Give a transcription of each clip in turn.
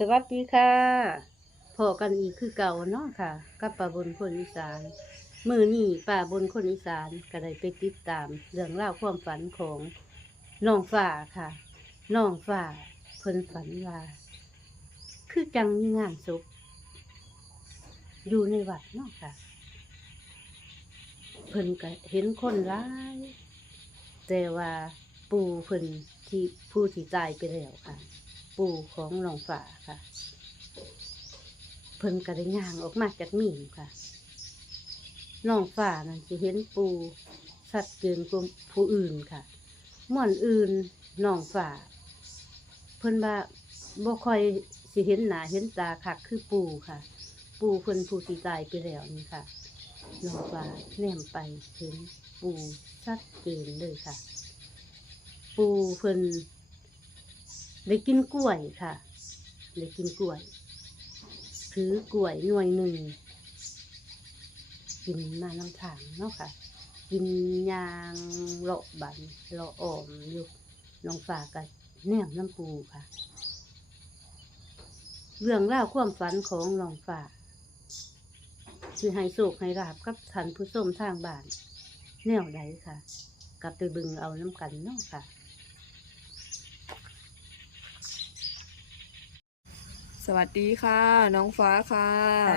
สวัสดีค่ะพอกันอีกคือเก่าเนาะค่ะ กับป่าบนคนอีสาน มือนี่ป่าบนคนอีสานก็ได้ไปติดตาม เรื่องเล่าวความฝันของน้องฝ่าค่ะน้องฝ่าเพิ่นฝันว่า คือจังมีงานศพอยู่ในวัดเนาะค่ะ เพิ่นก็เห็นคนร้าย แต่ว่าปู่เพิ่นที่ผู้ที่ตายไปแล้วค่ะ ปู่ของน้องฝ่าค่ะ เพิ่นก็ได้ย่างออกมาจากมีมค่ะน้องฝ่านั่นสิเห็นปูสัดเกินกว่าผู้อื่นค่ะม่วนอื่นน้องฝ่า เพิ่นว่าบ่ค่อยสิเห็นหนาเห็นตาคักคือปูค่ะ ปูเพิ่นผู้ที่ตายไปแล้วนี่ค่ะน้องฝ่าแนมไปเห็นปู่ชัดเจนเลยค่ะ ปูเพิ่น ได้กินกล้วยค่ะได้กินกล้วย ถือกล้วยหน่วยหนึ่งกินมาน้ำทางเนาะค่ะ กินยางเลาะบันเลาะออมอยู่น้องฝากกับแนมน้ำปูค่ะ เรื่องราความฝันของน้องฝากคือให้โศกให้ราบกับท่านผู้ชมทางบ้าน แนวใดค่ะ กลับไปบึงเอาน้ำกันเนาะค่ะ สวัสดีค่ะ น้องฟ้าค่ะ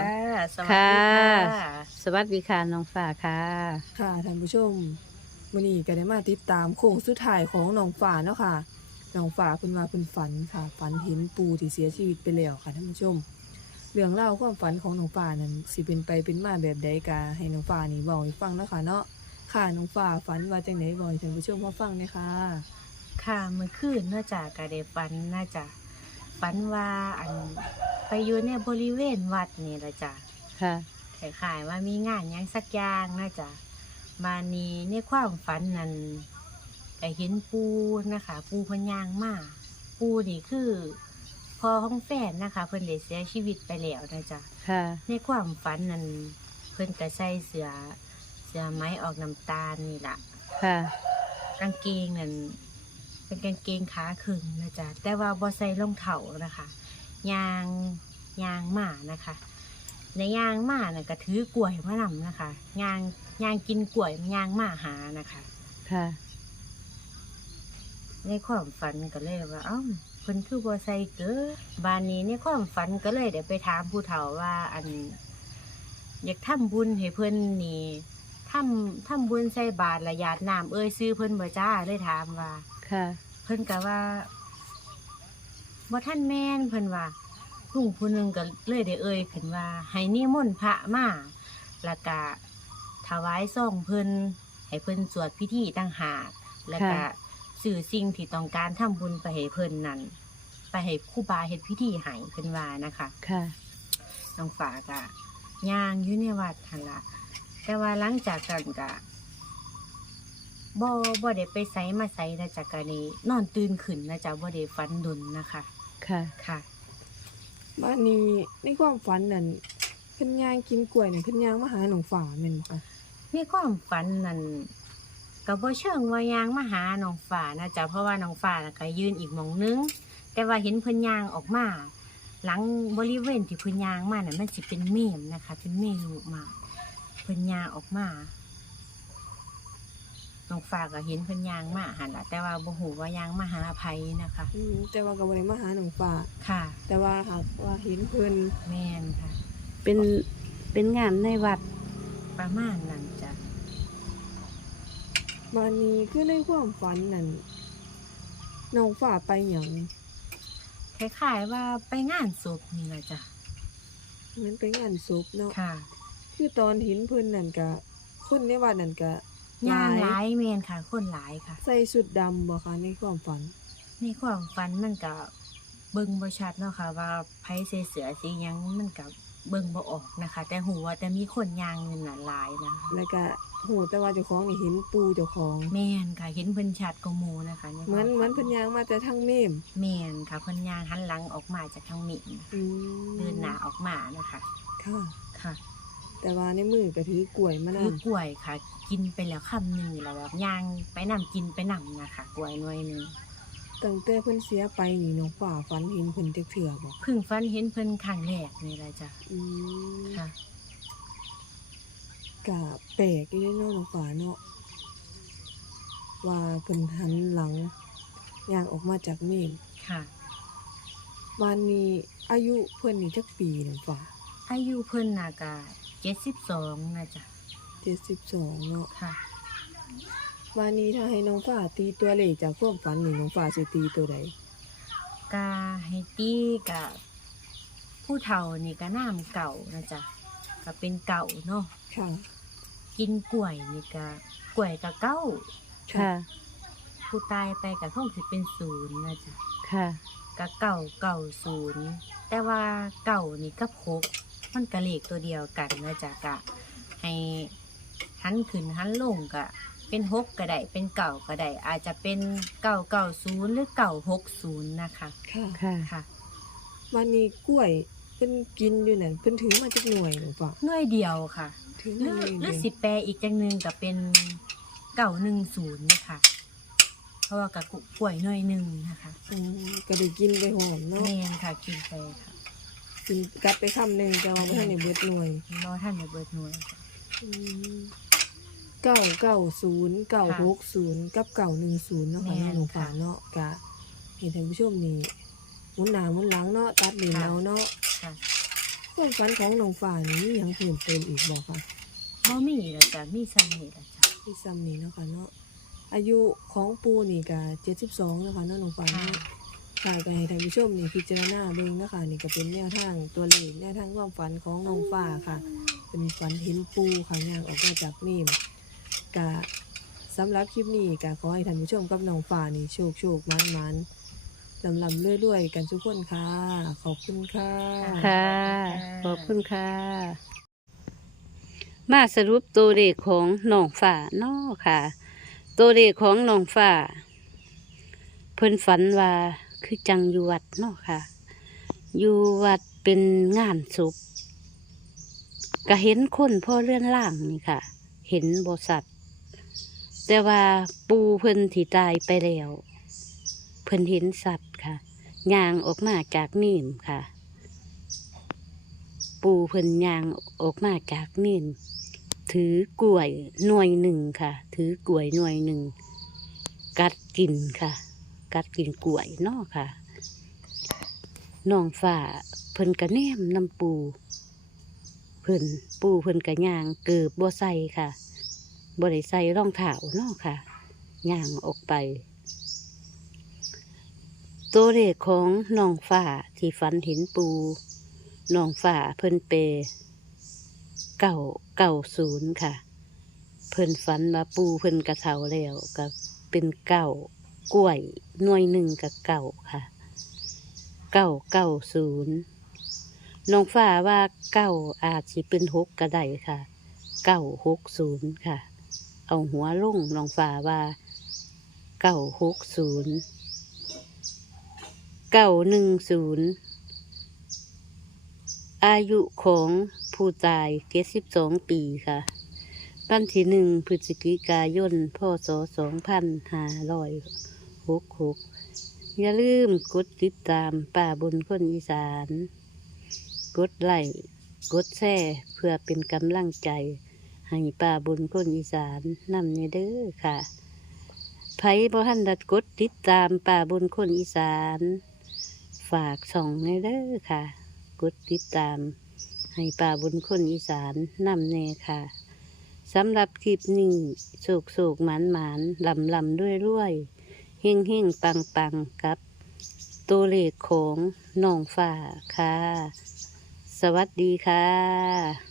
ค่ะสวัสค่ะดีค่ะ สวัสดีค่ะน้องฟ้าค่ะค่ะท่านผู้ชมวันนี้ก็ได้มาติดตามโค้งสุดท้ายของน้องฟ้าเนาะค่ะน้องฟ้าเพิ่นว่าเพิ่นฝันค่ะ ฝันเห็นปูที่เสียชีวิตไปแล้วค่ะท่านผู้ชม เรื่องเล่าวความฝันของน้องฟ้านั้นสิเป็นไปเป็นมาแบบใดกาให้น้องฟ้านี่บอกให้ฟังเนาะค่ะเนาะค่ะน้องฟ้าฝันว่าจังไหนบอกให้ท่านผู้ชมมาฟังเลยค่ะ ค่ะเมื่อคืนน่าจะกะได้ฝันน่าจะ ฝันว่าอันไปอยู่ในบริเวณวัดนี่ละจ้ะค่ะคล้ายๆว่ามีงานหยังสักอย่างน่าจะมานี้ในความฝันนั้นก็เห็นปูนะคะ ปูเพนยางมาปูนี่คือพอของแฟนนะคะ เพิ่นได้เสียชีวิตไปแล้วนะจ๊ะค่ะ ในความฝันนั้นเพิ่นก็ใส่เสื้อเสื้อไม้ออกน้ำตาลนี่ล่ะค่ะ กางเกงนั่น เป็นกางเกงขาขึงนะจ๊ะแต่ว่าบ่ใส่รองเท้านะคะยางยางหมานะคะ ในยางหมาน่ะก็ถือกล้วยมานำนะคะยางยางกินกล้วยยางหมาหานะคะ ค่ะ ในความฝันก็เลยว่า เอ้าเพิ่นคือบ่ใส่เกิบานนี้ในความฝันก็เลยเดี๋ยวไปถามผู้เฒ่าว่าอันอยากทำบุญให้เพิ่นนี่ทำทำบุญใส่บาตรระยาดน้ำเอ้ยซื้อเพิ่นบ่จ้าเลยถามว่า ค่ะ เพิ่นก็ว่าบ่ท่านแม่นเพิ่นว่าลุงผู้หนึงก็เลยได้เอ่ยขึ้นว่าให้นิมนต์พระมาแล้วก็ถวายซองเพิ่นให้เพิ่นสวดพิธีต่างหากแล้วก็ค่ะ สื่อสิ่งที่ต้องการทำบุญไปให้เพิ่นนั่นไปให้ครูบาเฮ็ดพิธีให้เพิ่นว่านะคะ ค่ะ น้องฝากะย่างอยู่ในวัดหันละแต่ว่าหลังจากกันกะ บ่บ่ได้ไปไสมาไสนะจากกะนี้นอนตื่นขึ้นนะจ๊ะบ่ได้ฝันดุนนะคะ ค่ะ ค่ะ บ้านนี้ในความฝันนั่นเพิ่นย่างกินกล้วยนั่นเพิ่นย่างมาหาน้องฟ้าแม่นบ่คะในความฝันนั่นก็บ่เชิงว่ายางมาหาน้องฟ้านะจ๊ะเพราะว่าน้องฟ้าน่ะก็ยืนอีกหมองนึง แต่ว่าเห็นเพิ่นยางออกมา หลังบริเวณที่เพิ่นยางมาน่ะมันสิเป็นเมมนะคะ เป็นเมมออกมาเพิ่นยางออกมา น้องฟ้าก็เห็นเพิ่นยางมาหันละแต่ว่าบ่ฮู้ว่ายางมาหาไผนะคะ อืมแต่ว่าก็บ่ได้มาหาน้องฟ้า ค่ะ แต่ว่าหากว่าเห็นเพิ่นแม่นค่ะ เป็นเป็นงานในวัด ประมาณนั้นจ้ะบ้านนี้คือในความฝันนั่นน้องฝ่าไปหยังคล้ายๆว่าไปงานศพนี่ล่ะจ้ะมันไปงานศพเนาะค่ะ คือตอนเห็นเพิ่นนั่นก็คนในวัดนั่นก็ ยางหลายแม่นค่ะ คนหลายค่ะ ใส่ชุดดำบ่คะในความฝัน ในความฝันมันก็เบิ่งบ่ชัดเนาะค่ะ ว่าไผใส่เสื้อสีหยังมันก็เบิ่งบ่ออกนะคะ แต่หูว่าแต่มีคนยางอยู่น่ะหลายนะคะแล้วก็โหแต่ว่าเจ้าของนี่เห็นปูเจ้าของแม่นค่ะ เห็นเพิ่นชัดกว่าหมู่นะคะใเหมือนควาเหมือนฝัเพิ่นย่างมาแต่ทางเมมแม่นค่ะเพิ่นยางหันหลังออกมาจากทางมินะอืมเดินหน้าออกมานะคะ ค่ะ ค่ะ แต่ว่าในมือก็ถือกล้วยมาคืนำอกล้วยค่ะ กินไปแล้วคำหนึงแล้วแบบย่างไปนำกินไปนำนะคะกล้วยหน่วยหนึงตั้งแต่เพิ่นเสียไปนี่น้องฟ้าฝันเห็นเพิ่นจักเทื่อบ่เพิ่งฝันเห็นเพิ่นครั้งแรกนี่ล่ะจ้ะอืมค่ะกะแปลกอยู่เด้เนาะน้องฟ้าเนาะว่าเพิ่นหันหลังย่างออกมาจากเมนค่ะ วันนี้อายุเพิ่นนี่จักปีน้องฟ้า อายุเพิ่นน่ะก็72นะจ้ะ72เนาะค่ะ วันนี้ถ้าให้น้องฟ้าตีตัวเลขจากความฝันนี่น้องฟ้าสิตีตัวใดกาให้ตีกับผู้เฒ่านี่ก็น้ำเก่านะจ๊ะก็เป็นเก่าเนาะค่ะ กินกล้วยนี่ก็กล้วยก็เก้าค่ะ ผู้ตายไปก็คงสิเป็นศูนย์นะจ๊ะค่ะ ก็เก่าเก่าศูนย์แต่ว่าเก่านี่กับหก มันก็เลขตัวเดียวกันนะจ๊ะกะให้หันขึ้นหันลงก็เป็นหกก็ได้เป็นเก่าก็ได้อาจจะเป็นเก่าเก่าศูนย์หรือเก่าหกศูนย์นะคะค่ะค่ะ ค่ะวันนี้กล้วยเพิ่นกินอยู่นั่นเพิ่นถือมาจากหน่วยน้องฟ้าหน่วยเดียวค่ะถือหรืมาอเองหรือเลยสิแปลอีกจังหนึ่งก็เป็นเก่าหนึ่งศูนย์นะคะเพราะว่ากับกล้วยหน่วยหนึ่งนะคะ อืมก็ได้กินไปหอมเนาะ แมนค่ะกินไปค่ะ กินกัดไปคำหนึ่งแต่ว่าไม่ทันในเบิดหน่วยรอท่านในเบิดหน่วยค่ะเก้าเก้าศูนย์เก้าหกศูนย์กับเก้าหนึ่งศูนย์เนาะค่ะแม่นน้องฟ้าค่ะเนาะกะเห็นท่านผู้ชมนี่หมุนหน้าหมุนหลังเนาะตัดเหรียญค่ะเอาเนาะค่ะความฝันของน้องฟ้านี่มีหยังเพิ่มเติมอีกบอกค่ะบ่มีแล้วจ้ะมีสาเหตุแล้วจ้ะที่ซ้ำนี่เนาะค่ะเนาะอายุของปูนี่กะเจ็ดสิบสองแล้วค่ะเนาะน้องฟ้าค่ะเนาะ ค่ะก็ให้ท่านผู้ชมนี่พิจารณาเบิ่งนะคะนี่ก็เป็นแนวทางตัวเลขแนวทางความฝันของน้องฟ้าค่ะ เป็นฝันเห็นปูค่ะย่างออกมาจากเมมกะสำหรับคลิปนี้กะขอให้ท่านผู้ชมกับน้องฟ้านี่โชคโชคมันมันลำลำเรื่อยๆ กันทุกคนค่ะ ขอบคุณค่ะ ค่ะ ขอบคุณค่ะ มาสรุปตัวเลขของน้องฝ่าเนาะค่ะ ตัวเลขของน้องฝ่า เพิ่นฝันว่า คือจังอยู่วัดเนาะค่ะ อยู่วัดเป็นงานศพก็เห็นคนพ่อเลื่อนล่างนี่ค่ะ เห็นบสัตว์แต่ว่าปูเพิ่นที่ตายไปแล้ว เพิ่นเห็นสัตว์ค่ะย่างออกมาจากนิ่มค่ะ ปูเพิ่นย่างออกมาจากนิ่มถือกล้วยหน่วยหนึ่งค่ะ ถือกล้วยหน่วยหนึ่งกัดกินค่ะ กัดกินกล้วยเนาะค่ะน้องฝ่าเพิ่นกระแนมน้ำปูเพิ่นปูเพิ่นกระย่างเกือบบ่ใส่ค่ะบ่ได้ใส่รองเท้าเนาะค่ะย่างออกไป ตัวเลขของน้องฝ่าที่ฝันเห็นปูน้องฝ่าเพิ่นเปเก่าเก่าศูนย์ค่ะ เพิ่นฝันว่าปูเพิ่นกระเทาแล้วก็เป็นเก่า กล้วย หน่วยหนึ่งกับเก่าค่ะ เก่าเก่าศูนย์น้องฝ่าว่าเก่าอาจสิเป็นหกก็ได้ค่ะ เก่าหกศูนย์ค่ะ เอาหัวลงน้องฝ่าว่า เก่าหกศูนย์เก้าหนึ่งศูนย์อายุของผู้ตายเจ็ดสิบสองปีค่ะวันที่หนึ่งพฤศจิกายนพศสองพันห้าร้อย หกหกอย่าลืมกดติดตามป่าบนคนอีสาน กดไลค์กดแชร์เพื่อเป็นกำลังใจให้ป่าบนคนอีสานนำเนเด้อค่ะไผบ่ทันดัดกดติดตามป่าบนคนอีสาน ฝากส่องในเด้อค่ะ กดติดตาม ให้ป่าบนคนอีสานนำแน่ค่ะสำหรับคลิปนี้โศกโศกหมานหมานลำลำด้วยรวย เฮงเฮงปังปังกับตัวเลขของน้องฝ่าค่ะ สวัสดีค่ะ